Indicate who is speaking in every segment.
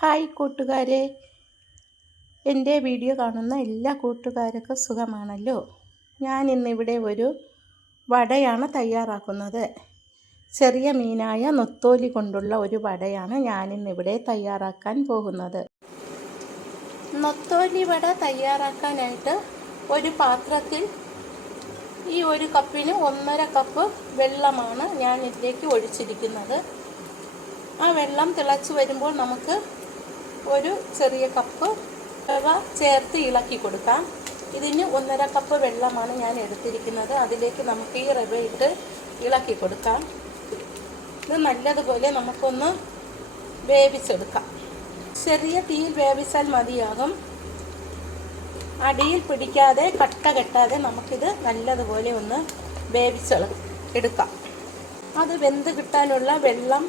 Speaker 1: Hi കൂട്ടുകാരെ. എന്റെ video കാണുന്ന എല്ലാ കൂട്ടുകാർക്കും സുഖമാണല്ലോ? ഞാൻ ഇന്നിവിടെ ഒരു വടയാണ് തയ്യാറാക്കുന്നത്. ചെറിയ മീനായ നൊത്തോലി കൊണ്ടുള്ള ഒരു വടയാണ് ഞാനിന്നിവിടെ തയ്യാറാക്കാൻ പോകുന്നത്. നൊത്തോലി വട തയ്യാറാക്കാനായിട്ട് ഒരു പാത്രത്തിൽ ഈ ഒരു കപ്പിന് ഒന്നര കപ്പ് വെള്ളമാണ് ഞാൻ ഇതിലേക്ക് ഒഴിച്ചിരിക്കുന്നത്. ആ വെള്ളം തിളച്ച് വരുമ്പോൾ നമുക്ക് ഒരു ചെറിയ കപ്പ് റവ ചേർത്ത് ഇളക്കി കൊടുക്കാം. ഇതിന് ഒന്നര കപ്പ് വെള്ളമാണ് ഞാൻ എടുത്തിരിക്കുന്നത്. അതിലേക്ക് നമുക്ക് ഈ റവ ഇട്ട് ഇളക്കി കൊടുക്കാം. ഇത് നല്ലതുപോലെ നമുക്കൊന്ന് വേവിച്ചെടുക്കാം. ചെറിയ തീയിൽ വേവിച്ചാൽ മതിയാകും. അടിയിൽ പിടിക്കാതെ കട്ട കെട്ടാതെ നമുക്കിത് നല്ലതുപോലെ ഒന്ന് വേവിച്ചെടുക്കാം അത് വെന്ത് കിട്ടാനുള്ള വെള്ളം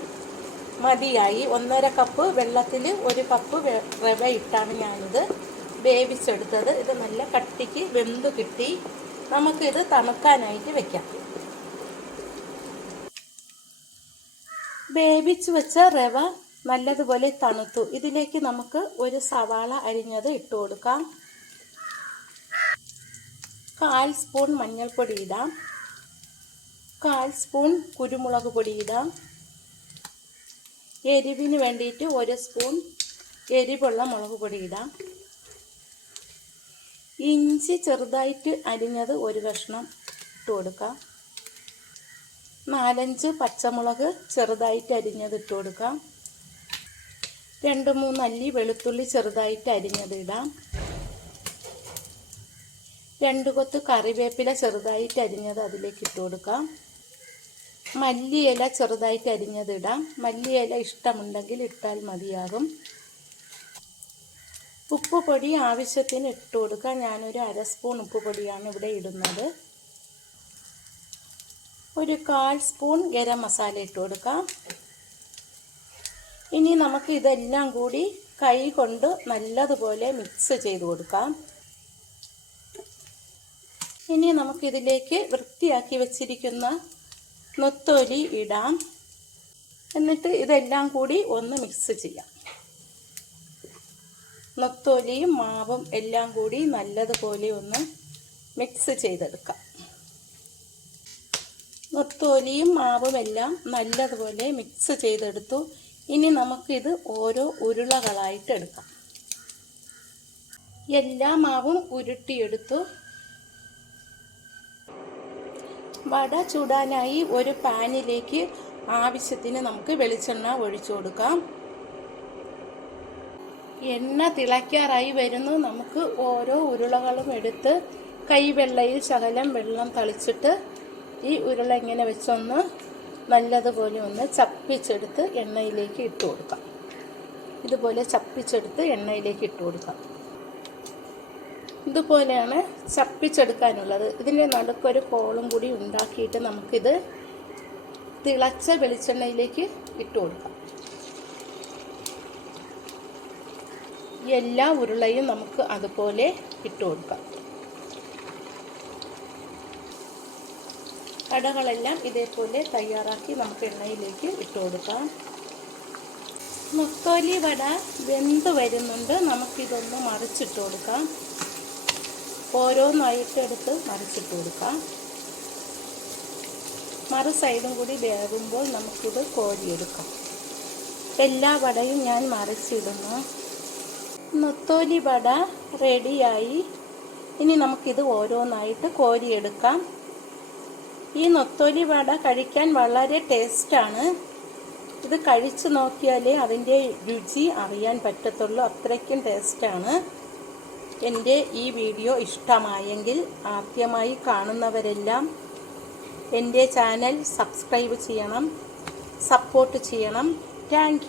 Speaker 1: മതിയായി. ഒന്നര കപ്പ് വെള്ളത്തിൽ ഒരു കപ്പ് റവ ഇട്ടാണ് ഞാനിത് വേവിച്ചെടുത്തത്. ഇത് നല്ല കട്ടിക്ക് വെന്ത് കിട്ടി. നമുക്കിത് തണുക്കാനായിട്ട് വെക്കാം. വേവിച്ച് വെച്ച റവ നല്ലതുപോലെ തണുത്തു. ഇതിലേക്ക് നമുക്ക് ഒരു സവാള അരിഞ്ഞത് ഇട്ട് കൊടുക്കാം. കാൽ സ്പൂൺ മഞ്ഞൾപ്പൊടി ഇടാം. കാൽ സ്പൂൺ കുരുമുളക് പൊടി ഇടാം. എരിവിന് വേണ്ടിയിട്ട് ഒരു സ്പൂൺ എരിവുള്ള മുളക് പൊടി ഇടാം. ഇഞ്ചി ചെറുതായിട്ട് അരിഞ്ഞത് ഒരു കഷ്ണം ഇട്ട് കൊടുക്കാം. നാലഞ്ച് പച്ചമുളക് ചെറുതായിട്ട് അരിഞ്ഞത് ഇട്ട് കൊടുക്കാം. രണ്ട് മൂന്ന് അല്ലി വെളുത്തുള്ളി ചെറുതായിട്ട് അരിഞ്ഞത് ഇടാം. രണ്ട് കൊത്ത് കറിവേപ്പില ചെറുതായിട്ട് അരിഞ്ഞത് അതിലേക്ക് ഇട്ട് കൊടുക്കാം. മല്ലിയില ചെറുതായിട്ട് അരിഞ്ഞതിടാം. മല്ലിയില ഇഷ്ടമുണ്ടെങ്കിൽ ഇട്ടാൽ മതിയാകും. ഉപ്പ് പൊടി ആവശ്യത്തിന് ഇട്ട് കൊടുക്കാം. ഞാനൊരു അര സ്പൂൺ ഉപ്പ് പൊടിയാണ് ഇവിടെ ഇടുന്നത്. ഒരു കാൽ സ്പൂൺ ഗരം മസാല ഇട്ട് കൊടുക്കാം. ഇനി നമുക്ക് ഇതെല്ലാം കൂടി കൈ കൊണ്ട് നല്ലതുപോലെ മിക്സ് ചെയ്ത് കൊടുക്കാം. ഇനി നമുക്കിതിലേക്ക് വൃത്തിയാക്കി വെച്ചിരിക്കുന്ന നൊത്തോലി ഇടാം. എന്നിട്ട് ഇതെല്ലാം കൂടി ഒന്ന് മിക്സ് ചെയ്യാം. നൊത്തോലിയും മാവും എല്ലാം കൂടി നല്ലതുപോലെ ഒന്ന് മിക്സ് ചെയ്തെടുക്കാം. നൊത്തോലിയും മാവും എല്ലാം നല്ലതുപോലെ മിക്സ് ചെയ്തെടുത്തു. ഇനി നമുക്കിത് ഓരോ ഉരുളകളായിട്ട് എടുക്കാം. എല്ലാ മാവും ഉരുട്ടിയെടുത്തു. വട ചൂടാനായി ഒരു പാനിലേക്ക് ആവശ്യത്തിന് നമുക്ക് വെളിച്ചെണ്ണ ഒഴിച്ചു കൊടുക്കാം. എണ്ണ തിളയ്ക്കാറായി വരുന്നു. നമുക്ക് ഓരോ ഉരുളകളും എടുത്ത് കൈവെള്ളയിൽ ശകലം വെള്ളം തളിച്ചിട്ട് ഈ ഉരുള ഇങ്ങനെ വെച്ചൊന്ന് നല്ലതുപോലെ ഒന്ന് ചപ്പിച്ചെടുത്ത് എണ്ണയിലേക്ക് ഇട്ട് കൊടുക്കാം. ഇതുപോലെ ചപ്പിച്ചെടുത്ത് എണ്ണയിലേക്ക് ഇട്ട് കൊടുക്കാം. ഇതുപോലെയാണ് ചപ്പിച്ചെടുക്കാനുള്ളത്. ഇതിന്റെ നടുക്കൊരു കോളും കൂടി ഉണ്ടാക്കിയിട്ട് നമുക്കിത് തിളച്ച വെളിച്ചെണ്ണയിലേക്ക് ഇട്ട് കൊടുക്കാം. എല്ലാ ഉരുളയും നമുക്ക് അതുപോലെ ഇട്ട് കൊടുക്കാം. കടകളെല്ലാം ഇതേപോലെ തയ്യാറാക്കി നമുക്ക് എണ്ണയിലേക്ക് ഇട്ട് കൊടുക്കാം. മുത്തോലി വട വെന്ത് വരുന്നുണ്ട്. നമുക്കിതൊന്ന് മറിച്ചിട്ട് കൊടുക്കാം. ഓരോന്നായിട്ട് എടുത്ത് മറിച്ചിട്ട് കൊടുക്കാം. മറു സൈഡും കൂടി വേകുമ്പോൾ നമുക്കിത് കോരിയെടുക്കാം. എല്ലാ വടയും ഞാൻ മറിച്ചിടുന്നു. നൊത്തോലി വട റെഡിയായി. ഇനി നമുക്കിത് ഓരോന്നായിട്ട് കോരിയെടുക്കാം. ഈ നൊത്തോലി വട കഴിക്കാൻ വളരെ ടേസ്റ്റാണ്. ഇത് കഴിച്ചു നോക്കിയാലേ അതിന്റെ രുചി അറിയാൻ പറ്റത്തുള്ളൂ. അത്രയ്ക്കും ടേസ്റ്റാണ്. എന്റെ ഈ വീഡിയോ ഇഷ്ടമായെങ്കിൽ ആദ്യമായി കാണുന്നവരെല്ലാം എന്റെ ചാനൽ സബ്സ്ക്രൈബ് ചെയ്യണം സപ്പോർട്ട് ചെയ്യണം. താങ്ക്